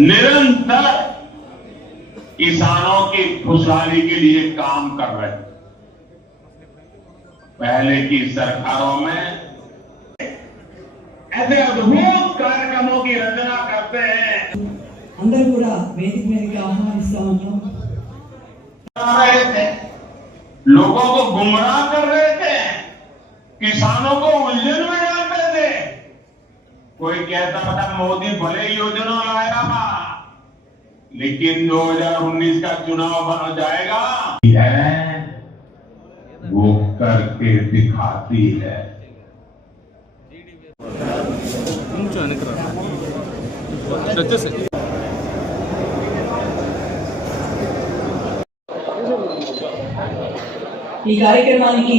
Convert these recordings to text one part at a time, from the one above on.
निरंतर किसानों की खुशहाली के लिए काम कर रहे हैं। पहले की सरकारों में ऐसे अद्भुत कार्यक्रमों की रचना करते हैं, अंदर पूरा वेदिक में आह्वानिस्ता हूं, लोगों को गुमराह कर रहे थे, किसानों को उलझन में डालते थे। कोई कहता था मोदी भले योजना लाएगा, लेकिन 2019 का चुनाव बन जाएगा, वो करके दिखाती है। ఈ కార్యక్రమానికి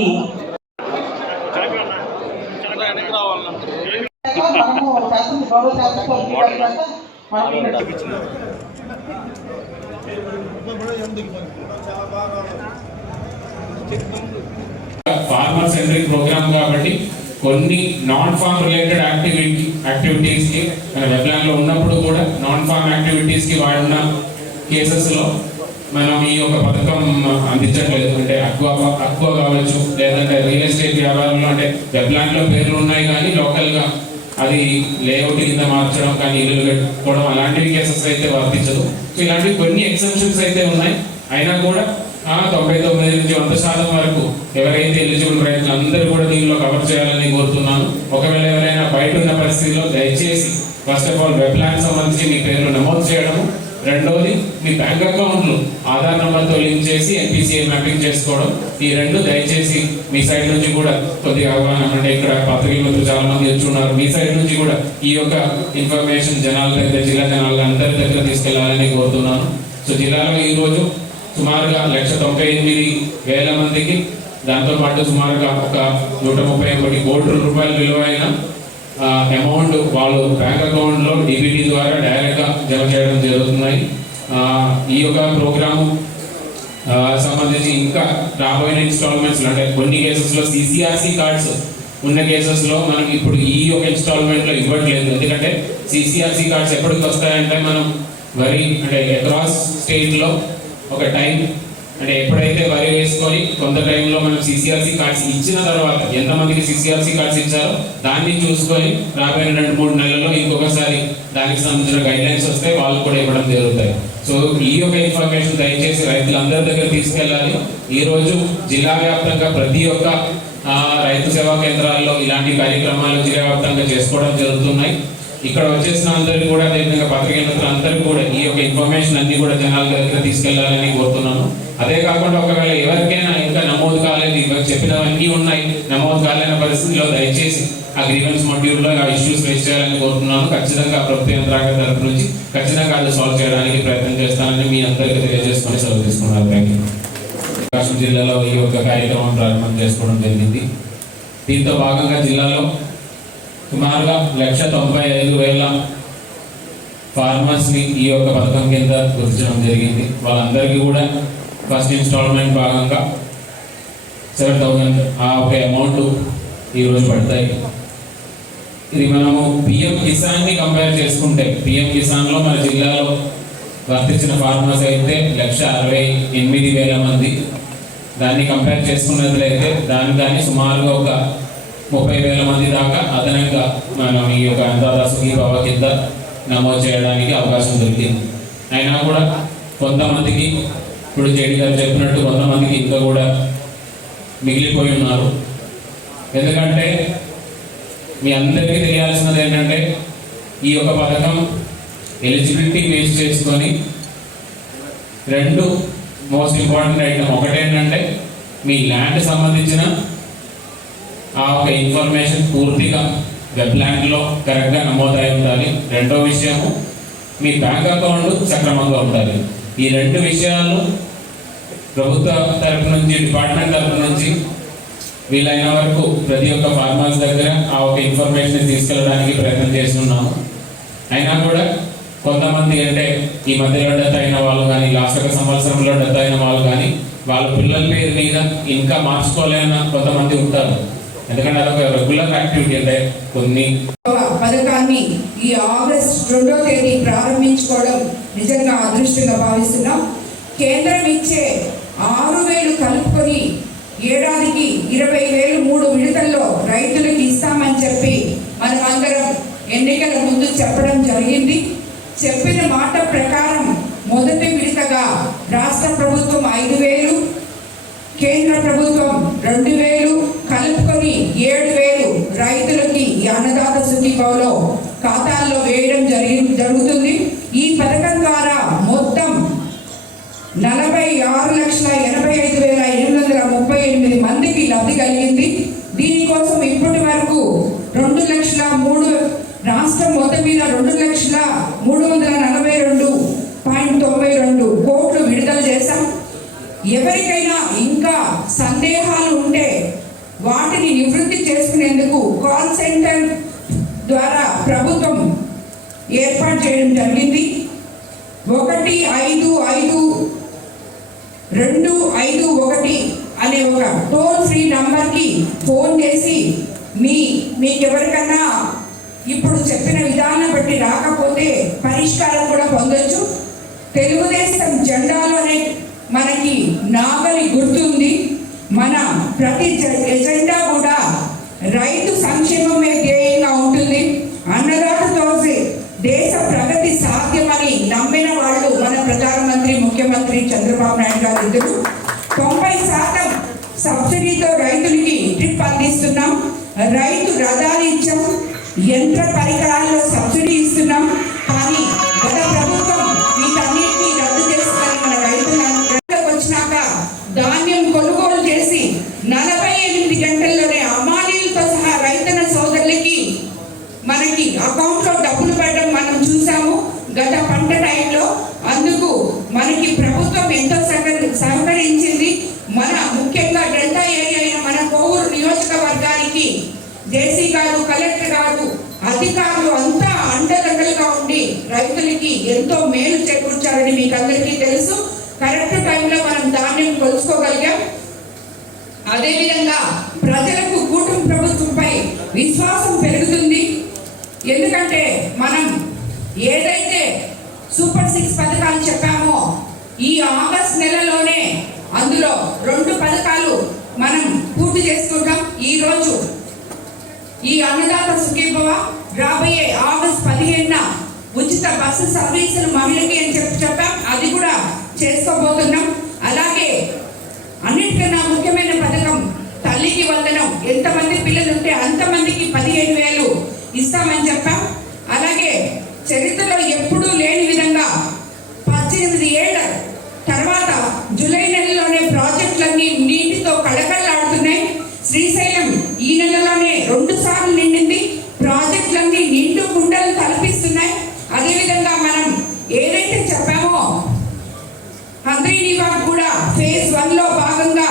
ఫార్మర్ సెంట్రిక్ ప్రోగ్రామ్ కాబట్టి కొన్ని నాన్ ఫార్మ్ రిలేటెడ్ యాక్టివిటీస్ కి మన వెబ్లాన్ లో ఉన్నప్పుడు కూడా నాన్ ఫార్మ్ యాక్టివిటీస్ కి వాడిన కేసెస్ లో మనం ఈ యొక్క పథకం అందించట్లేదు. అంటే అక్వా కావచ్చు, లేదంటే రియల్ ఎస్టేట్ వ్యాపారంలో అంటే వెబ్లాన్ లో పేర్లు ఉన్నాయి కానీ లోకల్ గా అది లేఅవుట్ కింద మార్చడం కానీ ఇల్లు కట్టుకోవడం అలాంటివి కేసెస్ అయితే వర్తించదు. సో ఇలాంటివి కొన్ని ఎక్సెప్షన్స్ అయితే ఉన్నాయి. అయినా కూడా 99 నుంచి 100% వరకు ఎవరైతే ఎలిజిబుల్ రైతులు అందరూ కూడా దీనిలో కవర్ చేయాలని కోరుతున్నాను. ఒకవేళ ఎవరైనా బయట ఉన్న పరిస్థితిలో దయచేసి ఫస్ట్ ఆఫ్ ఆల్ వెబ్లాన్ సంబంధించి మీ పేర్లు నమోదు చేయడము, రెండవది మీ బ్యాంక్ అకౌంట్లు ఆధార్ నంబర్తో లింక్ చేసి NPCI మ్యాపింగ్ చేసుకోవడం, ఈ రెండు దయచేసి మీ సైడ్ నుంచి కూడా కొద్దిగా అవగాహన, అంటే ఇక్కడ పత్రికలు చాలా మంది వచ్చున్నారు, మీ సైడ్ నుంచి కూడా ఈ యొక్క ఇన్ఫర్మేషన్ జనాల దగ్గర, జిల్లా జనాల అందరి దగ్గర తీసుకెళ్లాలని కోరుతున్నాను. సో జిల్లాలో ఈరోజు సుమారుగా 198,000 మందికి, దాంతోపాటు సుమారుగా ఒక 131 కోట్ల రూపాయల విలువైన అమౌంట్ వాళ్ళు బ్యాంక్ అకౌంట్లో DBT ద్వారా డైరెక్ట్గా జమ చేయడం జరుగుతున్నాయి. ఈ యొక్క ప్రోగ్రాము సంబంధించి ఇంకా రాబోయే ఇన్స్టాల్మెంట్స్, అంటే కొన్ని కేసెస్లో CCRC కార్డ్స్ ఉన్న కేసెస్లో మనం ఇప్పుడు ఈ యొక్క ఇన్స్టాల్మెంట్లో ఇవ్వట్లేదు. ఎందుకంటే CCRC కార్డ్స్ ఎప్పటికి వస్తాయంటే మనం అంటే అక్రాస్ స్టేట్లో ఒక టైం, అంటే ఎప్పుడైతే వరి వేసుకొని కొంత టైంలో మనం CCRC కార్డ్స్ ఇచ్చిన తర్వాత ఎంతమందికి CCRC కార్డ్స్ ఇచ్చారో దాన్ని చూసుకొని రాబోయే 2-3 నెలల్లో ఇంకొకసారి దానికి సంబంధించిన గైడ్ లైన్స్ వస్తే వాళ్ళు కూడా ఇవ్వడం జరుగుతాయి. సో ఈ యొక్క ఇన్ఫర్మేషన్ దయచేసి రైతులందరి దగ్గర తీసుకెళ్ళాలి. ఈరోజు జిల్లా వ్యాప్తంగా ప్రతి ఒక్క రైతు సేవా కేంద్రాల్లో ఇలాంటి కార్యక్రమాలు జిల్లా వ్యాప్తంగా చేసుకోవడం జరుగుతున్నాయి. ఇక్కడ వచ్చేసిన అందరికీ కూడా, అదేవిధంగా పత్రికేతరులు అందరికీ కూడా ఈ యొక్క ఇన్ఫర్మేషన్ అన్ని కూడా జనాల దగ్గర తీసుకెళ్లాలని కోరుతున్నాను. అదే కాకుండా ఒకవేళ ఎవరికైనా ఇంకా నమోదు కాలేదు, ఇవాళ చెప్పినవన్నీ ఉన్నాయి, నమోదు కాలేని పరిస్థితిలో దయచేసి ఆ గ్రీవెన్స్ మాడ్యూల్లో ఆ ఇష్యూస్ ఫేస్ చేయాలని కోరుతున్నాను. ఖచ్చితంగా ప్రభుత్వ యంత్రాంగం తరఫు నుంచి ఖచ్చితంగా అది సాల్వ్ చేయడానికి ప్రయత్నం చేస్తానని మీ అందరికీ తెలియజేసుకొని సెలవు తీసుకున్నారు. Thank you. ప్రకాశం జిల్లాలో ఈ యొక్క కార్యక్రమం ప్రారంభం చేసుకోవడం జరిగింది. దీంతో భాగంగా జిల్లాలో సుమారుగా 195,000 ఫార్మర్స్ని ఈ యొక్క పథకం కింద గుర్తించడం జరిగింది. వాళ్ళందరికీ కూడా ఫస్ట్ ఇన్స్టాల్మెంట్ భాగంగా 7,000 ఒక అమౌంట్ ఈరోజు పడతాయి. ఇది మనము PM కిసాన్ని కంపేర్ చేసుకుంటే, PM కిసాన్లో మన జిల్లాలో వర్తించిన ఫార్మర్స్ అయితే 168,000 మంది. దాన్ని కంపేర్ చేసుకున్నట్లయితే దాని సుమారుగా ఒక 30,000 మంది దాకా అదనంగా మనం ఈ యొక్క అన్నదాత సుఖీభవ కింద నమోదు చేయడానికి అవకాశం దొరికింది. అయినా కూడా కొంతమందికి, ఇప్పుడు జేడి గారు చెప్పినట్టు కొంతమందికి ఇంకా కూడా మిగిలిపోయి ఉన్నారు. ఎందుకంటే మీ అందరికీ తెలియాల్సినది ఏంటంటే ఈ యొక్క పథకం ఎలిజిబిలిటీ బేస్ చేసుకొని 2 మోస్ట్ ఇంపార్టెంట్ ఐటమ్. ఒకటేంటంటే మీ ల్యాండ్ సంబంధించిన ఆ ఒక ఇన్ఫర్మేషన్ పూర్తిగా వెబ్లాండ్లో కరెక్ట్గా నమోదై ఉండాలి. రెండో విషయము మీ బ్యాంక్ అకౌంట్ సక్రమంగా ఉండాలి. ఈ 2 విషయాలు ప్రభుత్వ తరపు నుంచి, డిపార్ట్మెంట్ తరపు నుంచి వీలైన వరకు ప్రతి ఒక్క ఫార్మర్స్ దగ్గర ఆ ఒక ఇన్ఫర్మేషన్ తీసుకెళ్ళడానికి ప్రయత్నం చేస్తున్నాము. అయినా కూడా కొంతమంది, అంటే ఈ మధ్యలో డెత్ అయిన వాళ్ళు కానీ, లాస్ట్ ఒక సంవత్సరంలో డెత్ అయిన వాళ్ళు కానీ, వాళ్ళ పిల్లల పేరు మీద ఇంకా మార్చుకోలేని కొంతమంది ఉంటారు. ఎందుకంటే అదొక రెగ్యులర్ యాక్టివిటీ. అంటే కొన్ని పథకాన్ని ఈ ఆగస్ట్ 2వ తేదీ ప్రారంభించుకోవడం నిజంగా అదృష్టంగా భావిస్తున్నాం. కేంద్రం ఇచ్చే 6,000 కలుపుకొని ఏడాదికి 20,000 3 విడతల్లో రైతులకు ఇస్తామని చెప్పి మనం అందరం ఎన్నికల ముందు చెప్పడం జరిగింది. చెప్పిన మాట ప్రకారం మొదటి విడతగా రాష్ట్ర ప్రభుత్వం 5,000, కేంద్ర ప్రభుత్వం 2,000 కలుపుకొని 7,000 రైతులకి ఈ అన్నదాత సుఖీభవలో ఖాతాల్లో వేయడం జరుగుతుంది. ఈ పథకం ద్వారా మొత్తం 46,85,838 మందికి లబ్ధి కలిగింది. దీనికోసం ఇప్పటి వరకు 2,03,000 రాష్ట్రం మొత్తం మీద 2,342.92 కోట్లు విడుదల చేశాం. ఎవరికైనా ఇంకా సందేహాలు ఉంటే వాటిని నివృత్తి చేసుకునేందుకు కాల్ సెంటర్ ద్వారా ప్రభుత్వం ఏర్పాటు చేయడం జరిగింది. 155-251 అనే ఒక టోల్ ఫ్రీ నంబర్కి ఫోన్ చేసి మీకు ఎవరికన్నా ఇప్పుడు చెప్పిన విధానం బట్టి రాకపోతే పరిష్కారం కూడా పొందొచ్చు. తెలుగుదేశం జెండాలోనే మనకి నాగలి గుర్తుంది. మన ప్రతి ఎజెండా కూడా రైతు సంక్షేమమే ధ్యేయంగా ఉంటుంది. అన్నదాతతో దేశ ప్రగతి సాధ్యమని నమ్మిన వాళ్ళు మన ప్రధానమంత్రి ముఖ్యమంత్రి చంద్రబాబు నాయుడు గారు ఇద్దరు. 90% సబ్సిడీతో రైతులకి డ్రిప్ అందిస్తున్నాం. రైతు రథాలు ఇచ్చాం, యంత్ర పరికరాల్లో సబ్సిడీ ఇస్తున్నాం. కానీ గత ప్రభుత్వం వీటన్నిటినీ రద్దు చేసుకుని మన రైతులకు వచ్చినాక ధాన్యం కొనుగోలు చేసి 48 గంటల్లోనే అమానీలతో సహా రైతన్న సోదరులకి మనకి అకౌంట్లో డబ్బులు పడడం మనం చూసాము గత పంట టైంలో. అందుకు మనకి ప్రభుత్వం ఎంతో సహకరించింది. మన ముఖ్యంగా డెల్టా ఏరియా అయిన మన కోవూరు నియోజకవర్గానికి జేసీ గారు, కలెక్టర్ గారు, అధికారులు అంతా అండదండలుగా ఉండి రైతులకి ఎంతో మేలు చేకూర్చారని మీకు అందరికీ తెలుసు. కరెక్ట్ టైంలో మనం ధాన్యం కొలుసుకోగలిగాం. అదేవిధంగా ప్రజలకు కూటమి ప్రభుత్వంపై విశ్వాసం పెరుగుతుంది. ఎందుకంటే మనం ఏదైతే సూపర్ 6 పథకాలు చెప్పామో ఈ ఆగస్ట్ నెలలోనే అందులో 2 పథకాలు మనం పూర్తి చేసుకుంటాం. ఈరోజు ఈ అన్నదాత సుఖీభవ, రాబోయే ఆగస్ట్ 15న ఉచిత బస్సు సర్వీసులు మహిళకి అని చెప్పాం, అది కూడా చేసుకోబోతున్నాం. అలాగే అన్నిటికన్నా ముఖ్యమైన పథకం తల్లికి వందనం. ఎంతమంది పిల్లలు ఉంటే అంతమందికి 15,000 ఇస్తామని చెప్పాం. అలాగే చరిత్రలో ఎప్పుడూ లేని విధంగా 18 ఏళ్ల తర్వాత జూలై నెలలోనే ప్రాజెక్టులన్నీ నీటితో కళకళలాడుతున్నాయి. శ్రీశైలం ఈ నెలలోనే 2 సార్లు నిండింది. ప్రాజెక్టులన్నీ నిండు కుండలు తలపిస్తున్నాయి. అదేవిధంగా మనం ఏదైతే చెప్పామో హంద్రీనివాగ్ కూడా ఫేజ్ 1లో భాగంగా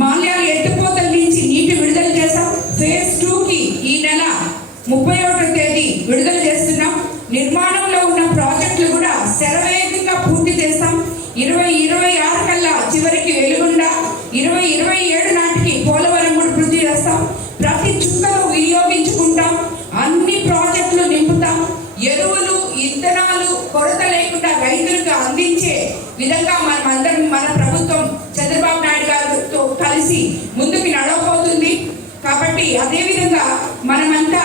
మాల్యాల ఎత్తిపోతల నుంచి నీటి విడుదల చేశాం. ఫేజ్ 2కి ఈ నెల 31వ తేదీ విడుదల చేస్తున్నాం. నిర్మాణంలో ఉన్న ప్రాజెక్టులు కూడా శరవేగంగా పూర్తి చేస్తాం. 2026 కల్లా చివరికి వెలుగొండ, 2027 నాటికి పోలవరం కూడా పూర్తి చేస్తాం. ప్రతి చుక్కను వినియోగించుకుంటాం. అన్ని ప్రాజెక్టులు నింపుతాం. ఎరువులు, ఇత్తనాలు కొరత లేకుండా రైతులకు అందించే విధంగా మన ప్రభుత్వం చంద్రబాబు నాయుడు గారితో కలిసి ముందుకు నడవబోతుంది. కాబట్టి అదేవిధంగా మనమంతా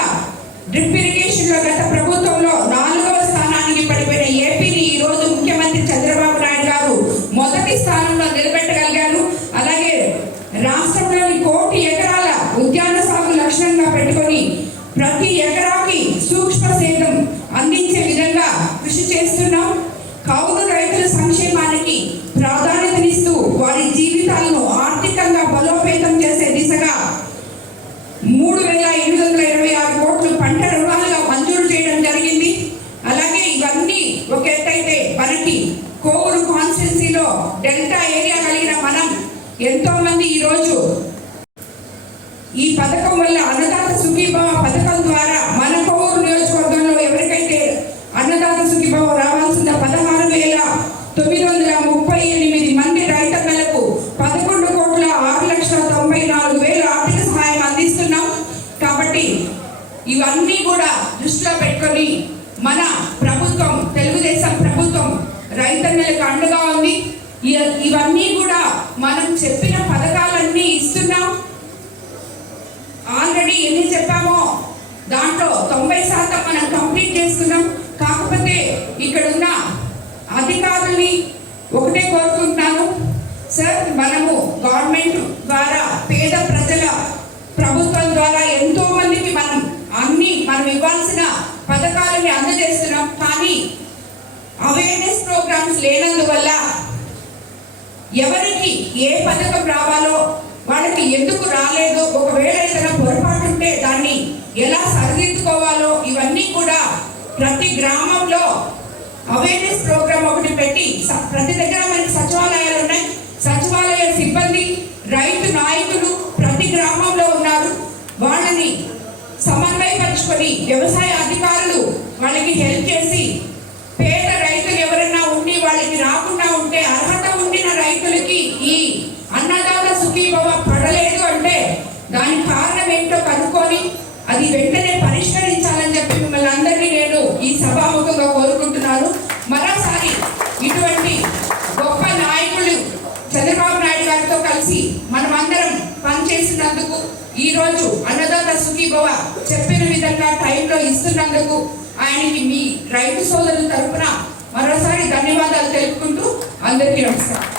డ్రిప్ ఇరిగేషన్ లో గత ప్రభుత్వంలో 4వ స్థానానికి పడిపోయిన ఏపీని ఈ రోజు ముఖ్యమంత్రి చంద్రబాబు నాయుడు గారు మొదటి స్థానంలో నిలబెట్టగలిగారు. అలాగే రాష్ట్రంలోని 1 కోటి ఎకరాల ఉద్యాన సాగు లక్ష్యంగా పెట్టుకొని ప్రతి ఎకరాకి సూక్ష్మ సేద్యం అందించే విధంగా కృషి చేస్తున్నాం. కౌలు రైతుల సంక్షేమానికి ప్రాధాన్యతనిస్తూ వారి జీవితాలను ఆర్థికంగా బలోపేతం చేసే దిశగా 3,826 కోట్లు పంట రుణాలుగా మంజూరు చేయడం జరిగింది. అలాగే ఇవన్నీ ఒక ఎత్తైతే మనకి కోవూరు కాన్స్టిట్యున్సీలో డెల్టా ఏరియా కలిగిన మనం ఎంతో మంది ఈరోజు ఈ పథకం వల్ల అన్నదాత సుఖీభవ పథకం ద్వారా మన కోవూరు నియోజకవర్గంలో ఎవరికైతే అన్నదాత సుఖీభవ రావాల్సిన 16,938 మంది రైతన్నలకు 11,6,94,000 ఆర్థిక సహాయం అందిస్తారు. చేసుకొని మన ప్రభుత్వం తెలుగుదేశం ప్రభుత్వం రైతన్నలకు అండగా ఉంది. ఇవన్నీ కూడా మనం చెప్పిన పథకాలన్నీ ఇస్తున్నాం. ఆల్రెడీ ఎన్ని చెప్పామో దాంట్లో 90% మనం కంప్లీట్ చేస్తున్నాం. కాకపోతే ఇక్కడున్న అధికారుల్ని ఒకటే కోరుకుంటున్నాను సార్, మనము గవర్నమెంట్ ద్వారా పేద ప్రజల ప్రభుత్వం ద్వారా ఎంతో మందికి మనం ఇవ్వాల్సిన పథకాలని అందజేస్తున్నాం. కానీ అవేర్నెస్ ప్రోగ్రామ్స్ లేనందువల్ల ఎవరికి ఏ పథకం రావాలో వాళ్ళకి ఎందుకు రాలేదు, ఒకవేళ ఏదైనా పొరపాటు ఉంటే దాన్ని ఎలా సరిదిద్దుకోవాలో ఇవన్నీ కూడా ప్రతి గ్రామంలో అవేర్నెస్ ప్రోగ్రామ్ ఒకటి పెట్టి ప్రతి దగ్గర మనకి సచివాలయాలు ఉన్నాయి. సచివాలయ సిబ్బంది రైతు నాయకులు ప్రతి గ్రామంలో ఉన్నారు. వాళ్ళని సమన్వయపరుచుకొని వ్యవసాయ అధికారులు వాళ్ళకి హెల్ప్ చేసి పేద రైతులు ఎవరైనా ఉండి వాళ్ళకి రాకుండా ఉంటే అర్హత ఉండిన రైతులకి ఈ అన్నదాత సుఖీభవ పడలేదు అంటే దానికి కారణం ఏంటో కనుక్కొని అది వెంటనే పరిష్కరించాలని చెప్పి మిమ్మల్ని అందరినీ నేను ఈ సభాముఖంగా కోరుకుంటున్నాను. మరోసారి ఇటువంటి గొప్ప నాయకులు చంద్రబాబు నాయుడు గారితో కలిసి మనమందరం పనిచేసినందుకు, ఈరోజు అన్నదాత సుఖీభవ చెప్పిన విధంగా టైంలో ఇస్తున్నందుకు ఆయనకి మీ రైతు సోదరుల తరఫున మరోసారి ధన్యవాదాలు తెలుపుకుంటూ అందరికీ నమస్కారం.